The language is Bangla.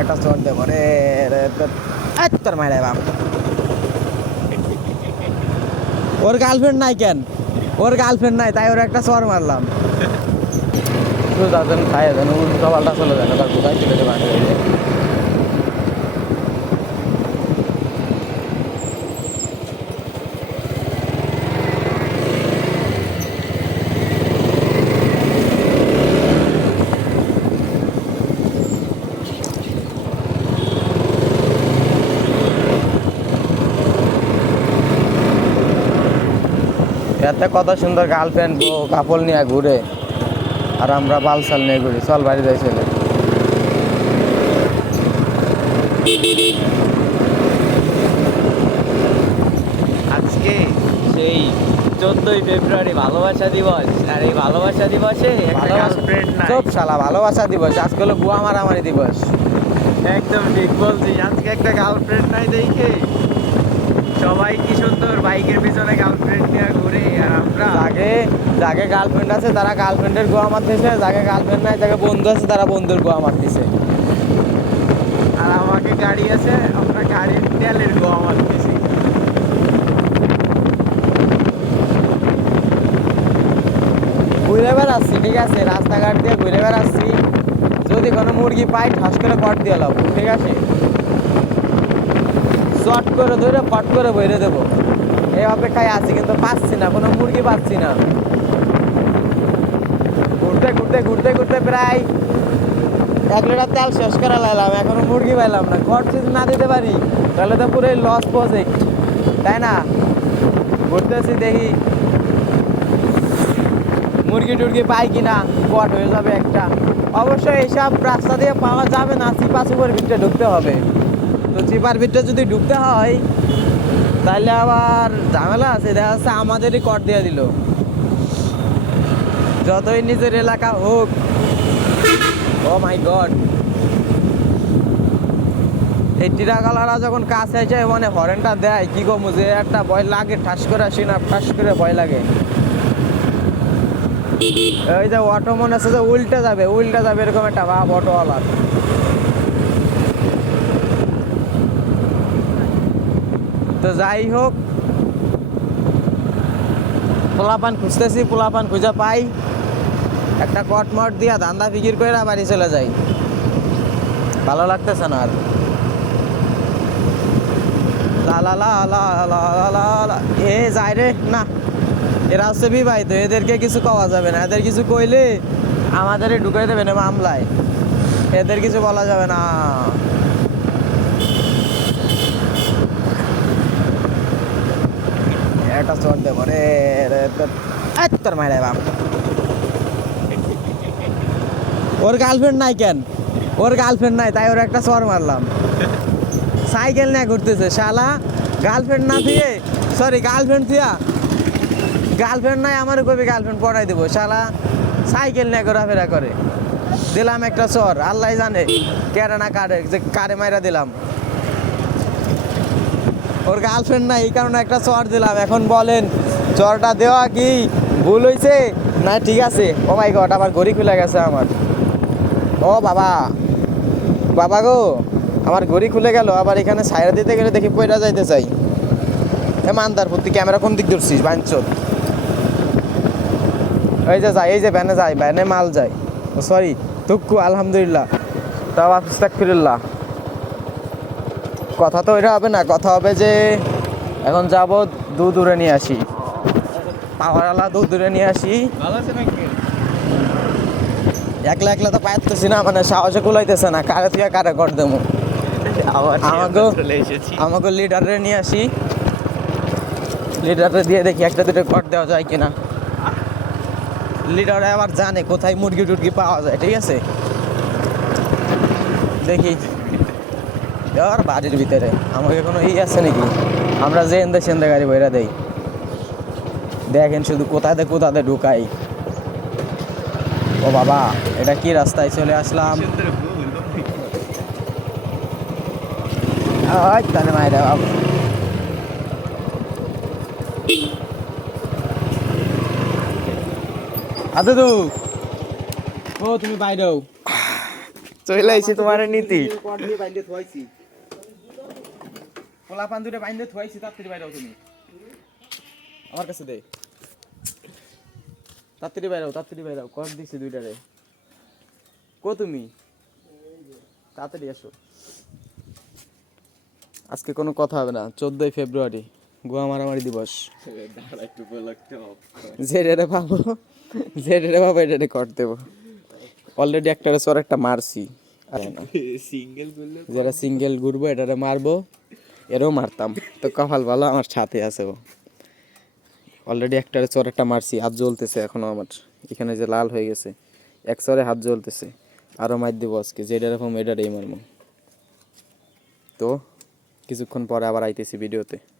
একটা চোর দেবো রে। তোর মায়ের বাপ। ওর গার্লফ্রেন্ড নাই কেন? ওর গার্লফ্রেন্ড নাই, তাই ওর একটা চর মারলাম। তুই তাদের খাই দেন উল্টো পাল্টা চলে যান তার কোথায় চলে যাবে? এতে কত সুন্দর গার্লফ্রেন্ড বউ কাপড় নিয়ে ঘুরে। আর আমরা বালসাল নিয়ে ঘুরি। চল বাড়ি যাই ছেলে আজকে সেই চোদ্দই ফেব্রুয়ারি ভালোবাসা দিবস। আর এই ভালোবাসা দিবসে একটা গার্লফ্রেন্ড নাই। শালা ভালোবাসা দিবস। আজকে হলো বুয়া মারামারি দিবস। একদম ঠিক বলছিস আজকে একটা গার্লফ্রেন্ড নাই দেখে। সবাই কি সুন্দর বাইকের পিছনে গার্লফ্রেন্ড নিয়ে ঘুরে আর আমরা যাকে গার্লফ্রেন্ড আছে তারা গার্লফ্রেন্ডের গোয়া মারতেছে যাকে গার্লফ্রেন্ড নাই যাকে বন্ধু আছে তারা বন্ধুর গোয়া মারতেছে আর আমাকে গাড়ি আছে আমরা গাড়ির তেলের গোয়া মারতেছি ঘুরে বেড়াচ্ছি ঠিক আছে? রাস্তাঘাট দিয়ে ঘুরে বেড়াচ্ছি। যদি কোনো মুরগি পাই ঠাস করে কট দিয়ে লাভ ঠিক আছে? শর্ট করে ধরে কট করে বইরে দেবো। এই অপেক্ষায় আছি, কিন্তু পাচ্ছি না, কোনো মুরগি পাচ্ছি না। ঘুরতে ঘুরতে ঘুরতে ঘুরতে প্রায় এক লিটার তেল শেষ করে লাইলাম, এখনও মুরগি পাইলাম না যদি না দিতে পারি, তাহলে তো পুরোই লস প্রজেক্ট তাই না? ঘুরতেছি দেখি মুরগি টুরগি পাই কিনা কট হয়ে যাবে একটা। অবশ্যই এইসব রাস্তা দিয়ে পাওয়া যাবে না চিপা চিপার ভিতরে ঢুকতে হবে। তো চিপার ভিতরে যদি ঢুকতে হয় তাহলে আবার ঝামেলা আছে, দেখা যাচ্ছে আমাদেরই কর দিয়ে দিল। যতই নিজের এলাকা হোক। Oh my god. এই টিরাগালারা যখন কাছে এসে মানে হরেনটা দেয়, কি গো মুঝে একটা ভয় লাগে, ঠাস করে আসি না, ঠাস করে ভয় লাগে। ওই যে অটো মনে হচ্ছে যে উল্টে যাবে উল্টে যাবে, এরকম একটা ভাব অটোওয়ালার তো যাই হোক, পোলাপান খুঁজতেছি, পোলাপান খুঁজে পাই। একটা কটমট দিয়া ধান্দা ফিকির করে বাড়ি চলে যাই। ভালো লাগতেছে না আর। লা লা এ যায় রে, না। এরা হচ্ছে বিবাহিত, এদেরকে কিছু কওয়া যাবে না। এদের কিছু কইলে আমাদের ঢুকাই দেবে না মামলায়। এদের কিছু বলা যাবে না। একটা চোর দেবো রে। তোর মায়ের বাপ। ওর গার্লফ্রেন্ড নাই কেন? ওর গার্লফ্রেন্ড নাই, তাই ওর একটা চর মারলাম। সাইকেল নিয়ে ঘুরতেছে, শালা। গার্লফ্রেন্ড না দিয়ে সরি গার্লফ্রেন্ড দিয়া। গার্লফ্রেন্ড নাই আমার কবি গার্লফ্রেন্ড পড়াই দেবো, শালা। সাইকেল নিয়ে ঘোরাফেরা করে। দিলাম একটা চর আল্লাহ জানে, কেড়ে না কারে যে কারে মাইরা দিলাম। ওর গার্লফ্রেন্ড নাই, এই কারণে একটা চর দিলাম। এখন বলেন, চরটা দেওয়া কি ভুল হয়েছে না, ঠিক আছে। ও মাই গড আবার ঘড়ি খুলে গেছে আমার। ও বাবা। বাবা গো, আমার ঘড়ি খুলে গেল, আবার এখানে সাইরা দিতে গেলে দেখি পয়রা যাইতে চাই। এ মানদার প্রতি ক্যামেরা কোন দিক ধরছিস বাঞ্চত এই যে যাই এই যে ভ্যানে যাই ভ্যানে মাল যায়। সরি তুক্কু আলহামদুলিল্লাহ। তাও আস্তাকফিরুল্লাহ কথা তো এটা হবে না কথা হবে যে এখন যাব দু দূরে নিয়ে আসি। পাওয়ারওয়ালা দু দূরে নিয়ে আসি। একলা একলা তো পাইতেছি না মানে সাহসে কুলাইতেছে না কারে থেকে কারে কর দেবো। আমাকেও আমাকে লিডারে নিয়ে আসি। লিডারে দিয়ে দেখি একটা দুটো কট দেওয়া যায় কিনা। লিডারে আবার জানে কোথায় মুরগি টুরগি পাওয়া যায় ঠিক আছে? দেখি। আর বাড়ির ভিতরে। আমাকে কোনো ই আছে নাকি? আমরা যে এন্দে সেন্দে গাড়ি বইরা দেই। দেখেন শুধু কোথাতে কোথাতে ঢুকাই। ও বাবা এটা কি রাস্তায় চলে আসলাম? তাহলে মায়েরা বাবা আদু ও তুমি বাইরেও চলে আইছি তোমার নীতি। পোলা পান দুটো বাইন্দে থুয়াইছি তাড়াতাড়ি বাইরাও তুমি। আমার কাছে দে। তাড়াতাড়ি বাইরাও তাড়াতাড়ি বাইরাও কট দিছি দুইটারে। কো তুমি? তাড়াতাড়ি আসো। আজকে কোনো কথা হবে না। চোদ্দই ফেব্রুয়ারি গোয়া মারামারি দিবস। জেডে পাবো জেডে পাবো এটা কট দেবো। অলরেডি একটা সর একটা মারছি। যারা সিঙ্গেল ঘুরবো এটারে মারবো। এরও মারতাম। তো কপাল ভালো আমার সাথে আছে ও। অলরেডি একটা চর একটা মারছি, হাত জ্বলতেছে এখনও আমার। এখানে যে লাল হয়ে গেছে, এক চরে হাত জ্বলতেছে। আরও মার দেবো আজকে যেটা এরকম এটারই মারমো। তো, কিছুক্ষণ পরে আবার আইতেছি ভিডিওতে।